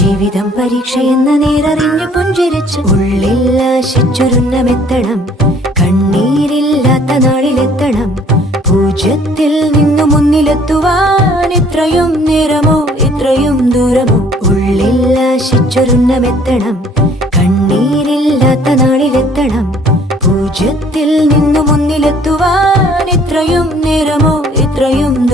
ജീവിതം പരീക്ഷയെന്ന നേരറിഞ്ഞു പുഞ്ചിരിച്ച് ഉള്ളിൽ ആശിച്ചൊരുന്നമെത്തണം. കണ്ണീരില്ലാത്ത നാളിലെത്തണം. പൂജ്യത്തിൽ നിന്നു മുന്നിലെത്തുവാൻ ഇത്രയും നേരമോ ഇത്രയും ദൂരമോ? ഉള്ളിൽ ആശിച്ചൊരുന്നമെത്തണം. കണ്ണീരില്ലാത്ത നാളിലെത്തണം. പൂജ്യത്തിൽ നിന്നു മുന്നിലെത്തുവാൻ ഇത്രയും നേരമോ ഇത്രയും